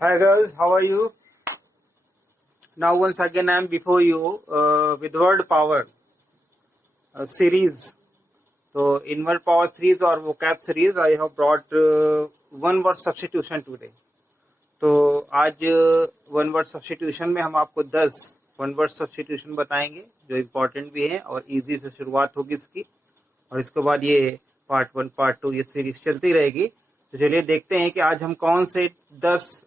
Hi girls, how are you? Now once again I am before you with word power series. So in word power series or vocab series I have brought one word substitution today. तो आज one word substitution में हम आपको 10 one word substitution बताएंगे जो important भी है और इजी से शुरुआत होगी इसकी, और इसके बाद ये पार्ट 1 पार्ट 2 ये सीरीज चलती रहेगी। तो चलिए देखते हैं कि आज हम कौन से 10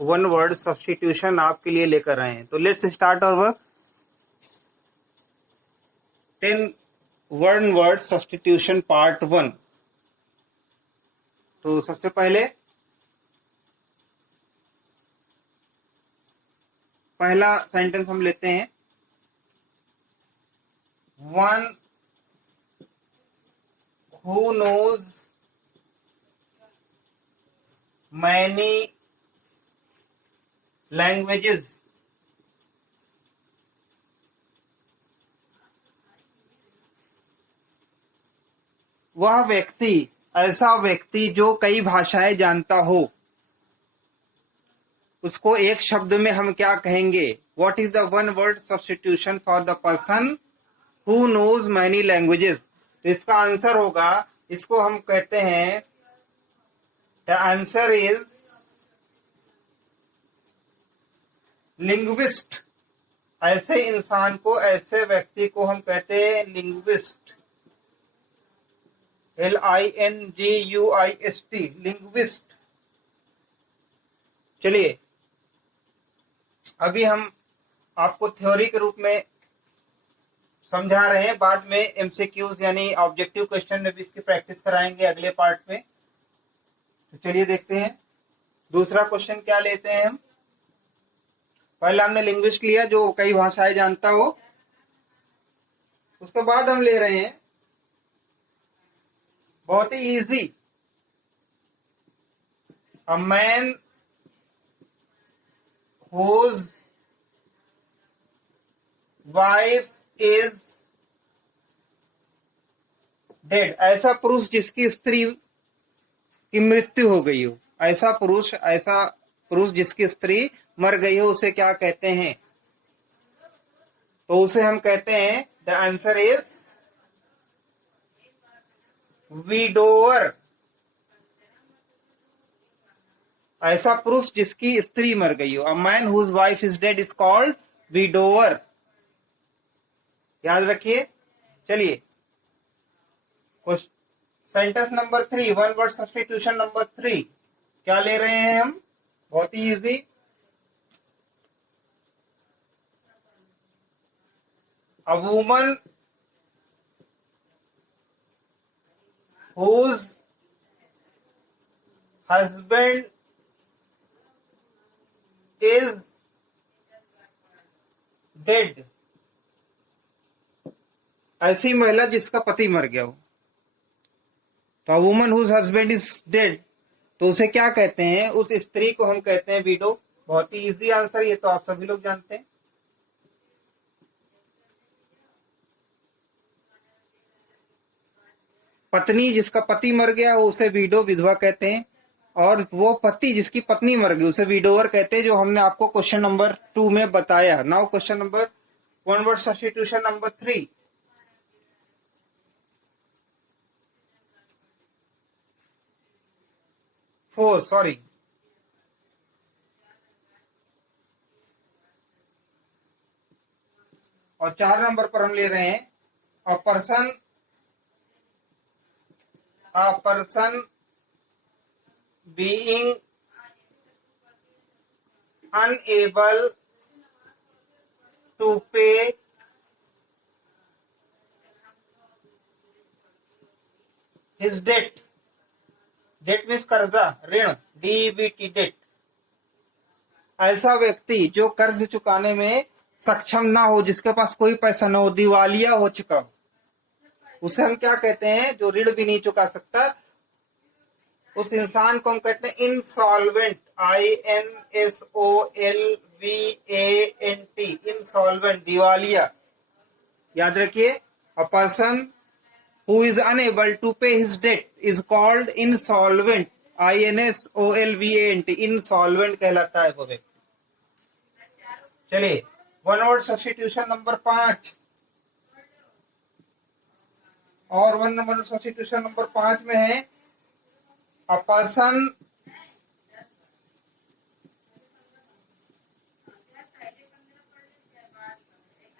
वन वर्ड सब्स्टिट्यूशन आपके लिए लेकर आए हैं। तो let's start our work. 10 one word substitution part 1। तो सबसे पहले पहला सेंटेंस हम लेते हैं, one who knows many languages. वह व्यक्ति, ऐसा व्यक्ति जो कई भाषाएं जानता हो, उसको एक शब्द में हम क्या कहेंगे? What is the one word substitution for the person who knows many languages? तो इसका आंसर होगा, इसको हम कहते हैं, द आंसर इज लिंग्विस्ट। ऐसे इंसान को, ऐसे व्यक्ति को हम कहते हैं लिंग्विस्ट। LINGUIST, linguist. चलिए अभी हम आपको थ्योरी के रूप में समझा रहे हैं, बाद में एमसीक्यूज यानी ऑब्जेक्टिव क्वेश्चन में भी इसकी प्रैक्टिस कराएंगे अगले पार्ट में। तो चलिए देखते हैं दूसरा क्वेश्चन क्या लेते हैं हम। पहला हमने लिंग्विस्ट लिया जो कई भाषाएं जानता हो, उसके बाद हम ले रहे हैं बहुत ही easy, a man whose wife is dead। ऐसा पुरुष जिसकी स्त्री की मृत्यु हो गई हो, ऐसा पुरुष जिसकी स्त्री मर गई हो, उसे क्या कहते हैं? तो उसे हम कहते हैं, द आंसर इज विडोवर। ऐसा पुरुष जिसकी स्त्री मर गई हो, a man whose wife is dead is called widower. याद रखिए। चलिए sentence number 3, one word substitution number 3 क्या ले रहे हैं हम? बहुत ही easy. A woman whose husband is dead। ऐसी महिला जिसका पति मर गया हो। तो woman whose husband is dead, तो उसे क्या कहते हैं? उस स्त्री को हम कहते हैं विडो। बहुत ही इजी आंसर, ये तो आप सभी लोग जानते हैं। पत्नी जिसका पति मर गया हो उसे विडो, विधवा कहते हैं, और वो पति जिसकी पत्नी मर गई उसे विडोवर कहते हैं, जो हमने आपको क्वेश्चन नंबर 2 में बताया। Now question number one word substitution number 3। Sorry, और 4 नंबर पर हम ले रहे हैं, a person being unable to pay his debt। That means कर्जा, ऋण, DEBT, डेट। ऐसा व्यक्ति जो कर्ज चुकाने में सक्षम ना हो, जिसके पास कोई पैसा ना हो, दिवालिया हो चुका हो, उसे हम क्या कहते हैं? जो ऋण भी नहीं चुका सकता, उस इंसान को हम कहते हैं इंसॉल्वेंट। INSOLVANT, इंसॉल्वेंट, दिवालिया। याद रखिए, a person who is unable to pay his debt is called insolvent। INSOLVANT, insolvent कहलाता है वो व्यक्ति। चलिए वन वर्ड सब्स्टिट्यूशन नंबर 5, और वन नंबर सब्स्टिट्यूशन नंबर 5 में है a person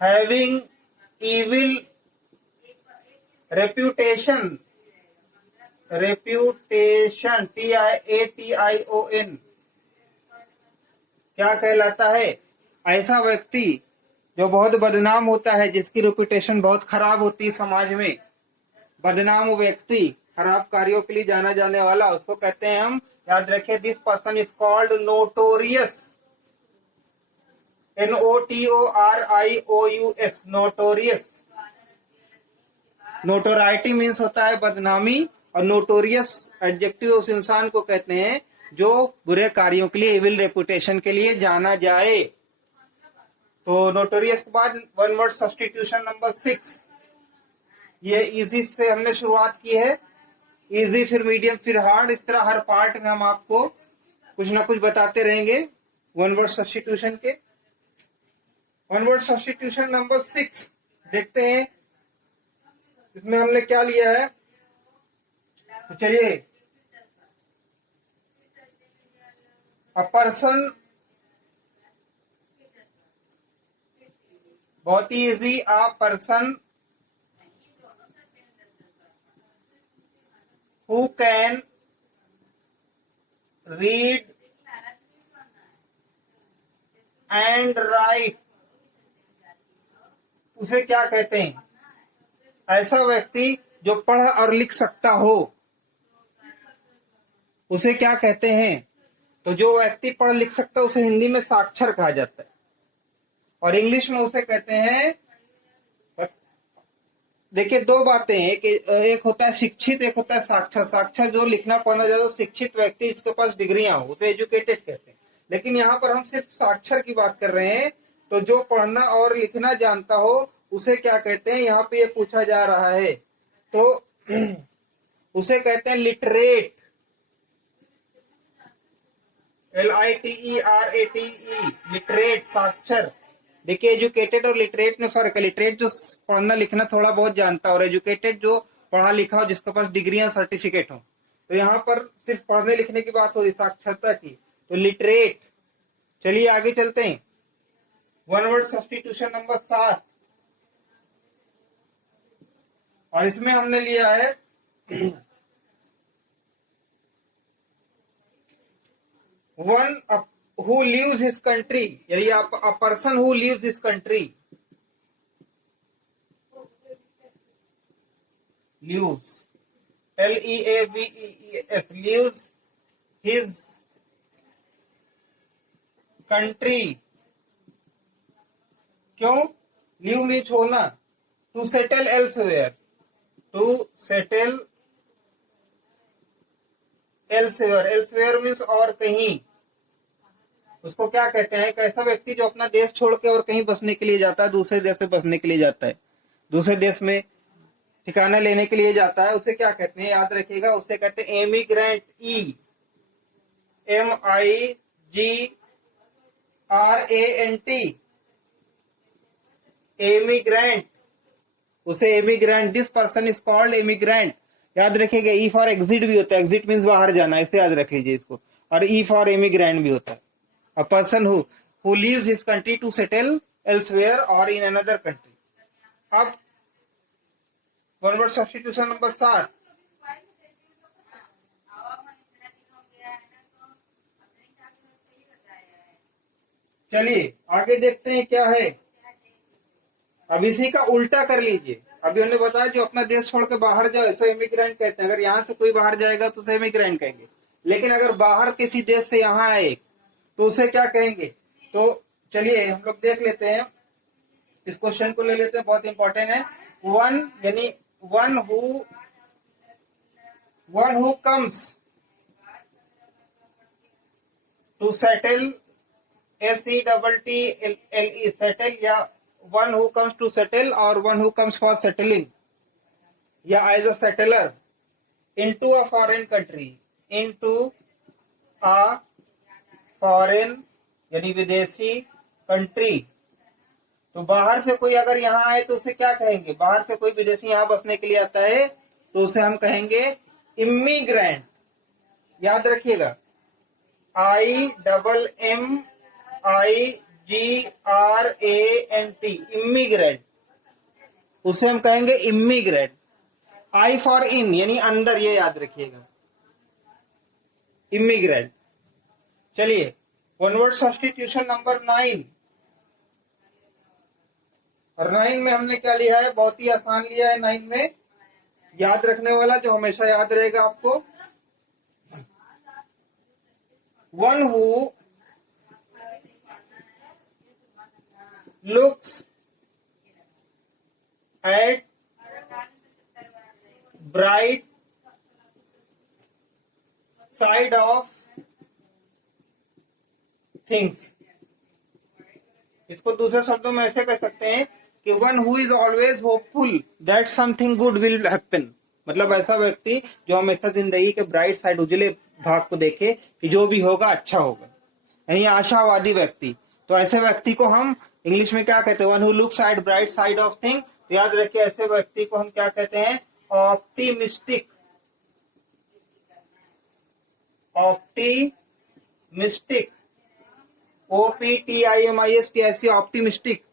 having evil reputation, reputation TIATION क्या कहलाता है? ऐसा व्यक्ति जो बहुत बदनाम होता है, जिसकी रेप्यूटेशन बहुत खराब होती है समाज में, बदनाम व्यक्ति, खराब कार्यों के लिए जाना जाने वाला, उसको कहते हैं हम, याद रखें, this person is called notorious, NOTORIOUS, notorious. Notoriety means होता है बदनामी, और नोटोरियस एडजेक्टिव उस इंसान को कहते हैं जो बुरे कार्यों के लिए, इविल रेपुटेशन के लिए जाना जाए। तो नोटोरियस के बाद वन वर्ड सब्स्टिट्यूशन नंबर 6, ये इजी से हमने शुरुआत की है, इजी फिर मीडियम फिर हार्ड, इस तरह हर पार्ट में हम आपको कुछ ना कुछ बताते रहेंगे वन वर्ड सब्स्टिट्यूशन के। वन वर्ड सब्स्टिट्यूशन नंबर 6 देखते हैं, इसमें हमने क्या लिया है। तो चलिए, अ पर्सन, बहुत ही easy, a person who can read and write, उसे क्या कहते हैं? ऐसा व्यक्ति जो पढ़ और लिख सकता हो, उसे क्या कहते हैं? तो जो व्यक्ति पढ़ लिख सकता है उसे हिंदी में साक्षर कहा जाता है, और इंग्लिश में उसे कहते हैं, देखिए दो बातें हैं, एक होता है शिक्षित, एक होता है साक्षर। साक्षर जो लिखना पढ़ना ज्यादा, शिक्षित व्यक्ति जिसके पास डिग्रियां हो उसे एजुकेटेड कहते हैं। लेकिन यहाँ पर हम सिर्फ साक्षर की बात कर रहे हैं, तो जो पढ़ना और लिखना जानता हो उसे क्या कहते हैं, यहाँ पे ये पूछा जा रहा है। तो उसे कहते हैं लिटरेट, LITERATE, लिटरेट, साक्षर। देखिए एजुकेटेड और लिटरेट में फर्क है। लिटरेट जो पढ़ना लिखना थोड़ा बहुत जानता है, और एजुकेटेड जो पढ़ा लिखा हो, जिसके पास डिग्रियां सर्टिफिकेट हो। तो यहाँ पर सिर्फ पढ़ने लिखने की बात हो रही, साक्षरता की, तो लिटरेट। चलिए आगे चलते हैं, वन वर्ड सब्स्टिट्यूशन नंबर 7, और इसमें हमने लिया है one who leaves his country, यानी a person who leaves his country, leaves, LEAVES, leaves his country, क्यों? लीव मीन छोड़ना, to settle elsewhere, to settle elsewhere, elsewhere means और कहीं, उसको क्या कहते हैं? एक ऐसा व्यक्ति जो अपना देश छोड़ के और कहीं बसने के लिए जाता है, दूसरे देश में बसने के लिए जाता है, दूसरे देश में ठिकाना लेने के लिए जाता है, उसे क्या कहते हैं? याद रखिएगा, उसे कहते हैं एमिग्रेंट, EMIGRANT, एमिग्रेंट, उसे emigrant, this person is called emigrant. याद रखिएगा, ई फॉर एग्जिट भी होता है, एग्जिट मीन्स बाहर जाना, इसे याद रख लीजिए इसको, और ई फॉर एमिग्रेंट भी होता है। A person who leaves his country to settle elsewhere or in another country. अब वन वर्ड सब्स्टिट्यूशन नंबर 7, चलिए आगे देखते हैं क्या है। अब इसी का उल्टा कर लीजिए, अभी हमने बताया जो अपना देश छोड़ के बाहर जाए उसे इमिग्रेंट कहते हैं। अगर यहाँ से कोई बाहर जाएगा तो उसे इमिग्रेंट कहेंगे, लेकिन अगर बाहर किसी देश से यहाँ आए तो उसे क्या कहेंगे? तो चलिए हम लोग देख लेते हैं, इस क्वेश्चन को ले लेते हैं, बहुत इंपॉर्टेंट है। वन यानी one who comes to settle, SETTLE, settle, या one who comes to settle, और one who comes for settling, या as a settler into a foreign country, into a foreign यानी विदेशी कंट्री। तो बाहर से कोई अगर यहाँ आए तो उसे क्या कहेंगे? बाहर से कोई विदेशी यहाँ बसने के लिए आता है तो उसे हम कहेंगे इमिग्रेंट। याद रखिएगा, IMMIGRANT, इमिग्रेंट, उसे हम कहेंगे इमिग्रेंट। I फॉर इन यानी अंदर, ये याद रखिएगा, इमिग्रेंट। चलिए वन वर्ड सब्स्टिट्यूशन नंबर 9। और 9 में हमने क्या लिया है? बहुत ही आसान लिया है। 9 में याद रखने वाला जो हमेशा याद रहेगा आपको, one who looks at bright side of things। इसको दूसरे शब्दों में ऐसे कह सकते हैं कि one who is always hopeful that something good will happen. मतलब ऐसा व्यक्ति जो हमेशा जिंदगी के ब्राइट साइड, उजले भाग को देखे कि जो भी होगा अच्छा होगा, यानी आशावादी व्यक्ति। तो ऐसे व्यक्ति को हम इंग्लिश में क्या कहते हैं? One who looks at bright side of thing. याद रखिए, ऐसे व्यक्ति को हम क्या कहते हैं? ऑप्टिमिस्टिक। ऑप्टिमिस्टिक, OPTIMIST, ऐसी ऑप्टिमिस्टिक,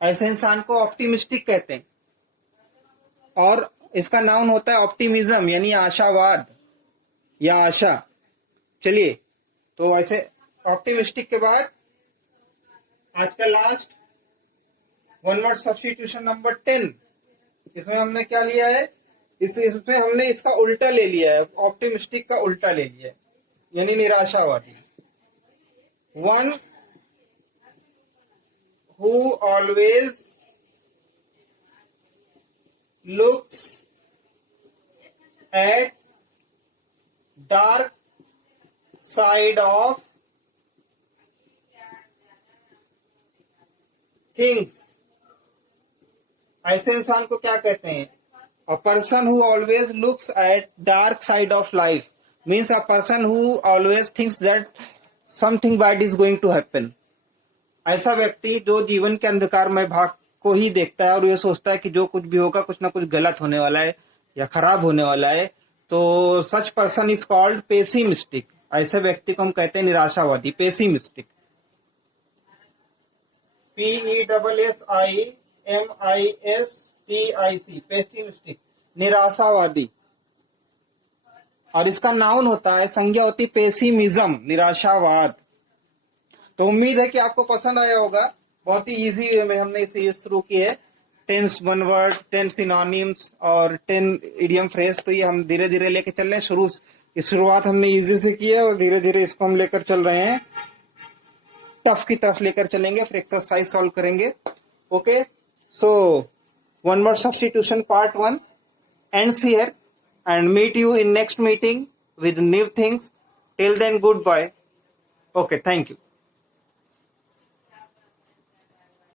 ऐसे इंसान को ऑप्टिमिस्टिक कहते हैं। और इसका नाउन होता है ऑप्टिमिज्म, यानी आशावाद या आशा। चलिए, तो ऐसे ऑप्टिमिस्टिक के बाद आज का last one word substitution number 10। इसमें हमने क्या लिया है? इसमें हमने इसका उल्टा ले लिया है, ऑप्टिमिस्टिक का उल्टा ले लिया है, यानी निराशावादी। One who always looks at dark side of things। ऐसे इंसान को क्या कहते हैं? A person who always looks at dark side of life means a person who always thinks that something bad is going to happen। ऐसा व्यक्ति जो जीवन के अंधकारमय भाग को ही देखता है और ये सोचता है कि जो कुछ भी होगा कुछ ना कुछ गलत होने वाला है या खराब होने वाला है, तो such person is called pessimistic. ऐसे व्यक्ति को हम कहते हैं निराशावादी, पेसिमिस्टिक। PESSIMISTIC, पेसिमिस्टिक, निराशावादी। और इसका नाउन होता है, संज्ञा होती है पेसिमिज्म, निराशावाद। तो उम्मीद है कि आपको पसंद आया होगा। बहुत ही इजी वे में हमने इसे शुरू की है। 10 वन वर्ड, 10 सिनोनिम्स और 10 इडियम फ्रेज। तो ये हम धीरे धीरे लेके चल रहे हैं। शुरुआत हमने इजी से की है और धीरे धीरे इसको हम लेकर चल रहे हैं, टफ की तरफ लेकर चलेंगे, फिर एक्सरसाइज सॉल्व करेंगे। Okay, so one word substitution part 1 ends here and meet you in next meeting with new things. Till then, goodbye. Okay, thank you.